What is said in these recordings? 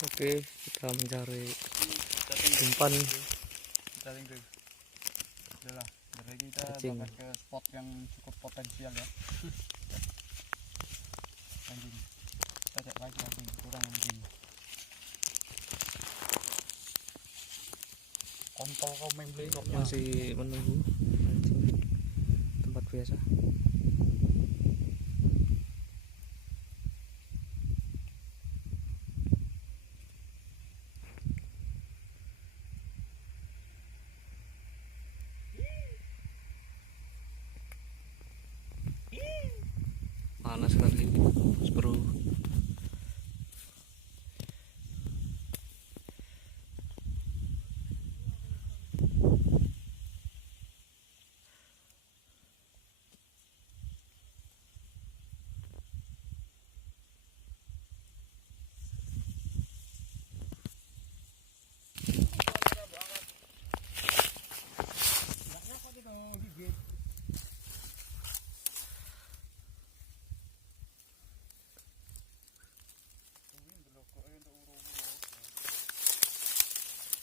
Oke, kita mencari umpan Udahlah, dari kita cacing. dapat ke spot yang cukup potensial ya. Anjing, kita cek lagi anjing, kurang anjing. Kontol kau main beli Masih menunggu mancing tempat biasa. Panas sekali Mas Bro.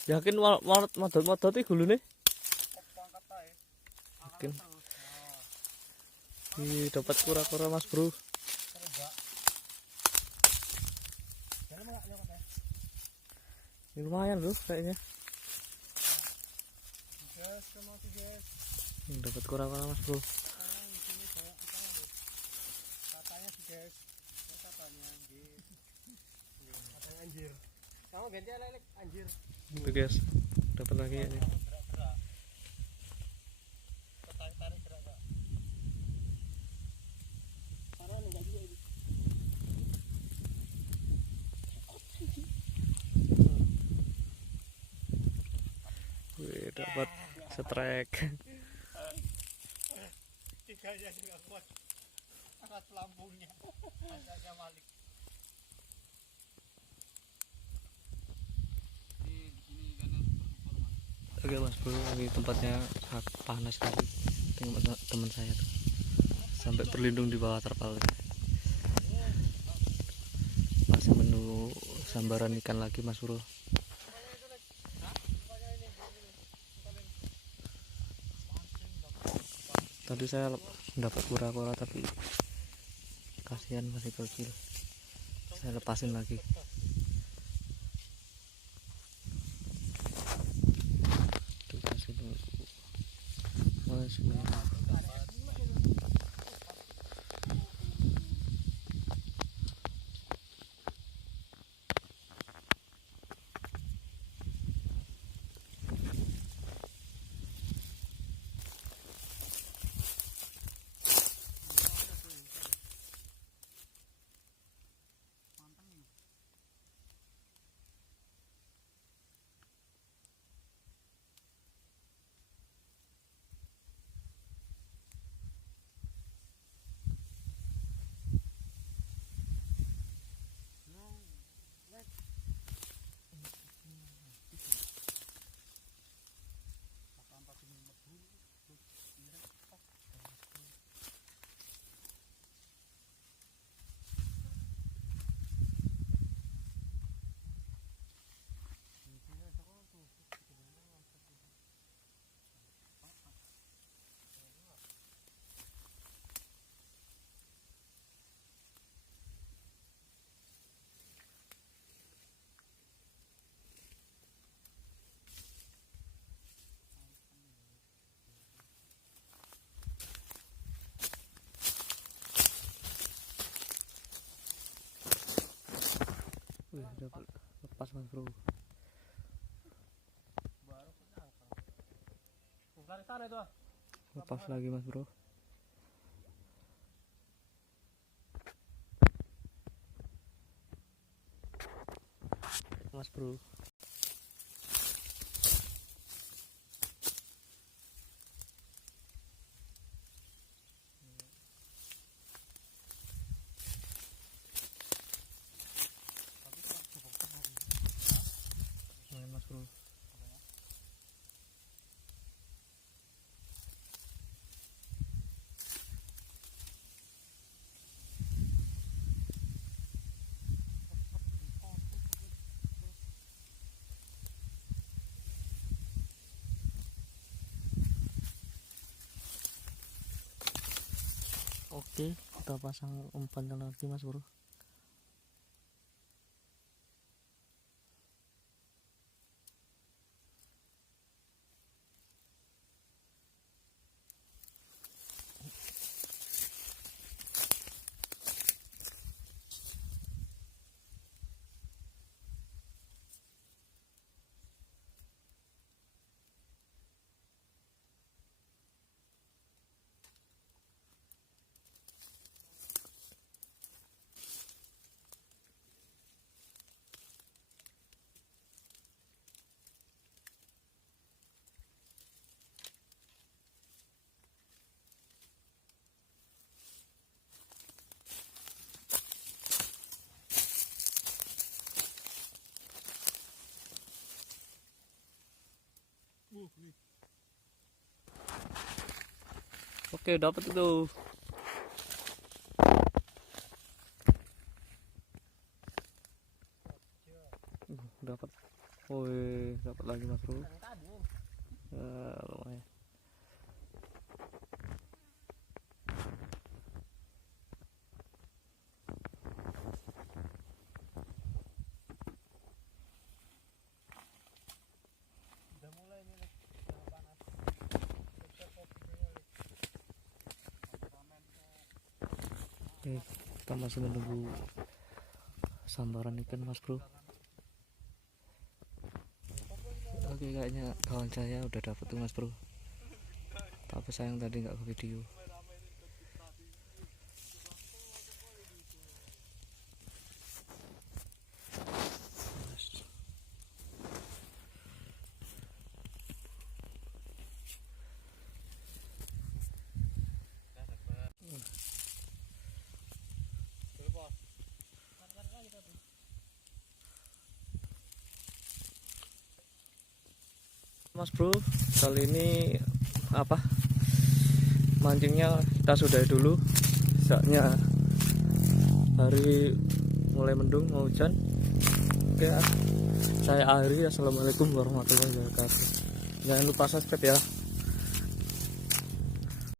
Yakin modot-modot iki gulune? Yakin. Ih, dapat kura-kura Mas Bro. Ini lumayan loh kayaknya. Dapat kura-kura Mas Bro. Katanya sih guys, katanya anjir. Kamu ganti lelek anjir. Itu guys, dapat lagi ini. Tarik gerak gak? Karena enggak juga ini. Wih, dapat setrek. Tiga aja nggak kuat. Angkat pelampungnya. Ada Malik. Oke Mas Bro, ini tempatnya sangat panas tadi. Tengok teman saya tuh sampai berlindung di bawah terpal. Masih menunggu sambaran ikan lagi Mas Bro. Tadi saya dapat kura-kura tapi kasihan masih kecil. Saya lepasin lagi. Dikasih dulu. Masih. Wih, dapat lepas Mas Bro. Lepas lagi Mas Bro. Mas Bro. Mas Bro. Oke, kita pasang umpan lagi Mas Bro. Nih. Oke, dapat itu. Dapat. Woi, dapat lagi Mas Bro. Ya, lumayan. Udah mulai nih, Lek. Udah panas. Oke, kita masih menunggu sambaran ikan Mas Bro. Oke, kayaknya kawan saya udah dapet tuh Mas Bro, tapi sayang tadi nggak ke video. Mas Bro, kali ini apa mancingnya kita sudahi dulu, saatnya hari mulai mendung mau hujan. Oke, saya akhiri. Assalamualaikum warahmatullahi wabarakatuh. Jangan lupa subscribe ya.